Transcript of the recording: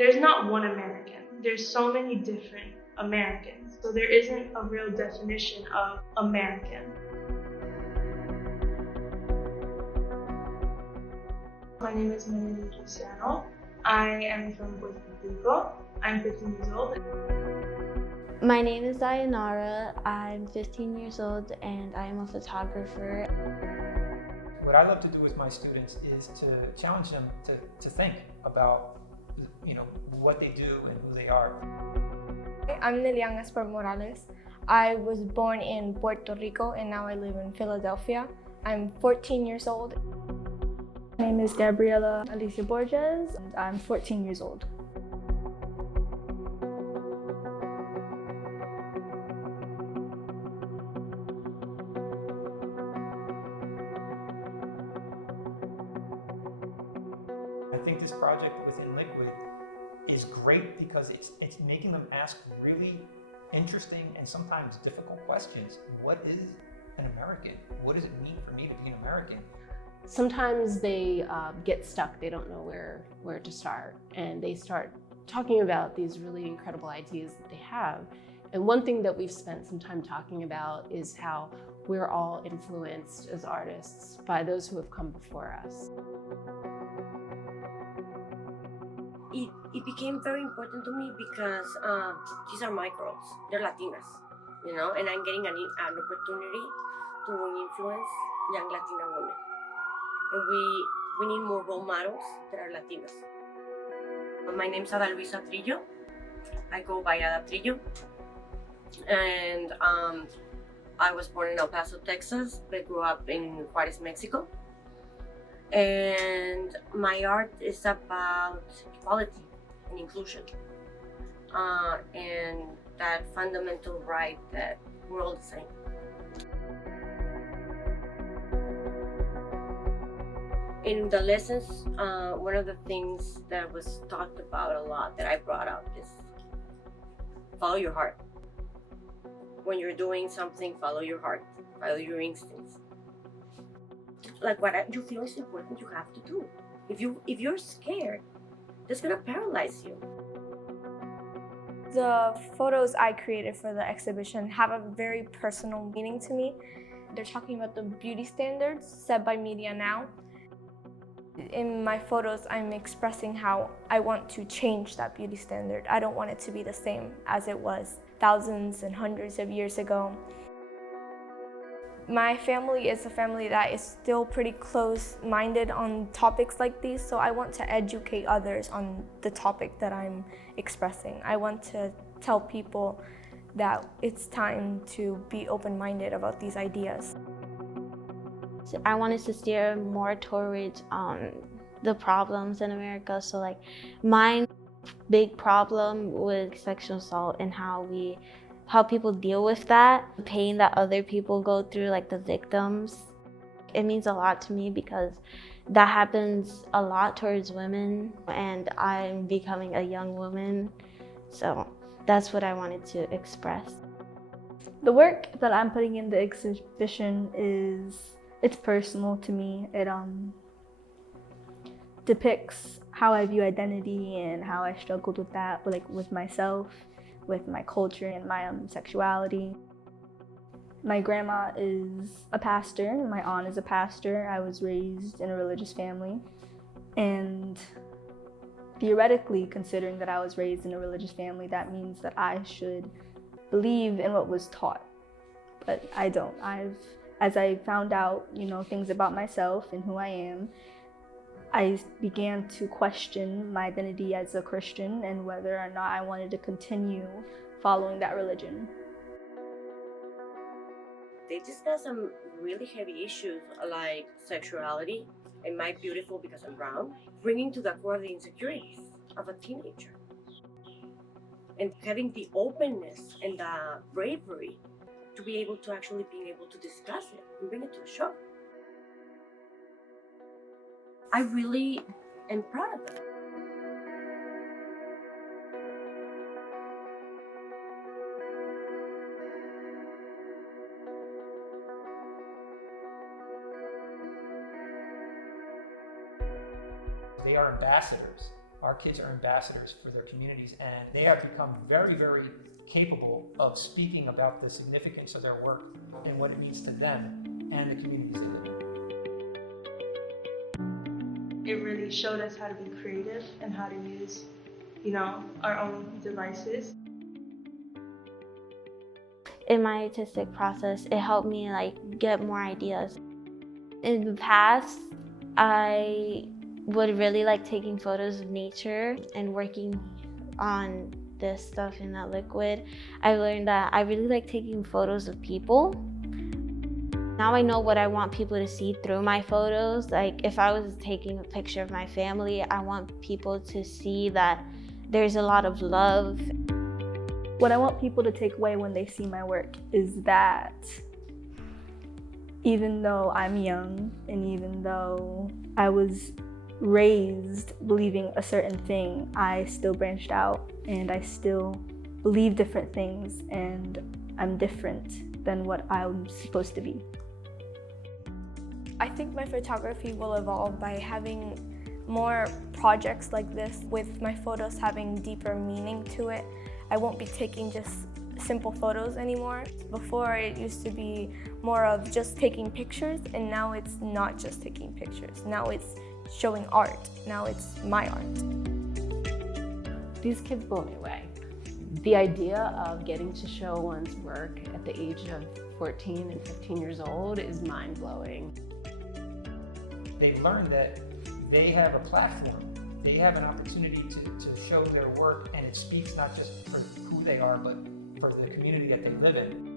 there's not one American. There's so many different Americans. So there isn't a real definition of American. My name is Maria Luciano. I am from Puerto Rico. I'm 15 years old. My name is Dayanara. I'm 15 years old and I am a photographer. What I love to do with my students is to challenge them to think about what they do and who they are. I'm Nelian Esper Morales. I was born in Puerto Rico and now I live in Philadelphia. I'm 14 years old. My name is Gabriela Alicia Borges. I'm 14 years old. I think this project with InLiquid is great because it's making them ask really interesting and sometimes difficult questions. What is an American? What does it mean for me to be an American? Sometimes they get stuck. They don't know where to start, and they start talking about these really incredible ideas that they have. And one thing that we've spent some time talking about is how we're all influenced as artists by those who have come before us. It became very important to me because these are my girls. They're Latinas, and I'm getting an opportunity to influence young Latina women. And we need more role models that are Latinas. My name's Ada Trillo. I go by Ada Trillo. And I was born in El Paso, Texas, but grew up in Juarez, Mexico. And my art is about equality and inclusion. And that fundamental right that we're all the same. In the lessons, one of the things that was talked about a lot that I brought up is follow your heart. When you're doing something, follow your heart, follow your instincts. Like what you feel is important, you have to do. If you're scared, that's gonna paralyze you. The photos I created for the exhibition have a very personal meaning to me. They're talking about the beauty standards set by media now. In my photos, I'm expressing how I want to change that beauty standard. I don't want it to be the same as it was thousands and hundreds of years ago. My family is a family that is still pretty close-minded on topics like these, so I want to educate others on the topic that I'm expressing. I want to tell people that it's time to be open-minded about these ideas. I wanted to steer more towards the problems in America. So like my big problem was sexual assault and how people deal with that, the pain that other people go through, like the victims. It means a lot to me because that happens a lot towards women, and I'm becoming a young woman. So that's what I wanted to express. The work that I'm putting in the exhibition it's personal to me. It depicts how I view identity and how I struggled with that, with myself, with my culture and my sexuality. My grandma is a pastor, and my aunt is a pastor. I was raised in a religious family, and theoretically, considering that I was raised in a religious family, that means that I should believe in what was taught, but I don't. As I found out, things about myself and who I am, I began to question my identity as a Christian and whether or not I wanted to continue following that religion. They discuss some really heavy issues like sexuality. Am I beautiful because I'm brown? Bringing to the core the insecurities of a teenager. And having the openness and the bravery to be able to actually discuss it and bring it to a show. I really am proud of them. They are ambassadors Our kids are ambassadors for their communities, and they have become very, very capable of speaking about the significance of their work and what it means to them and the communities they live in. It really showed us how to be creative and how to use, our own devices. In my artistic process, it helped me get more ideas. In the past, I would really like taking photos of nature and working on this stuff in that liquid. I learned that I really like taking photos of people. Now I know what I want people to see through my photos. Like if I was taking a picture of my family, I want people to see that there's a lot of love. What I want people to take away when they see my work is that even though I'm young and even though I was raised believing a certain thing, I still branched out and I still believe different things, and I'm different than what I'm supposed to be. I think my photography will evolve by having more projects like this, with my photos having deeper meaning to it. I won't be taking just simple photos anymore. Before it used to be more of just taking pictures, and now it's not just taking pictures. Now it's showing art. Now it's my art. These kids blow me away. The idea of getting to show one's work at the age of 14 and 15 years old is mind-blowing. They learn that they have a platform. They have an opportunity to show their work, and it speaks not just for who they are, but for the community that they live in.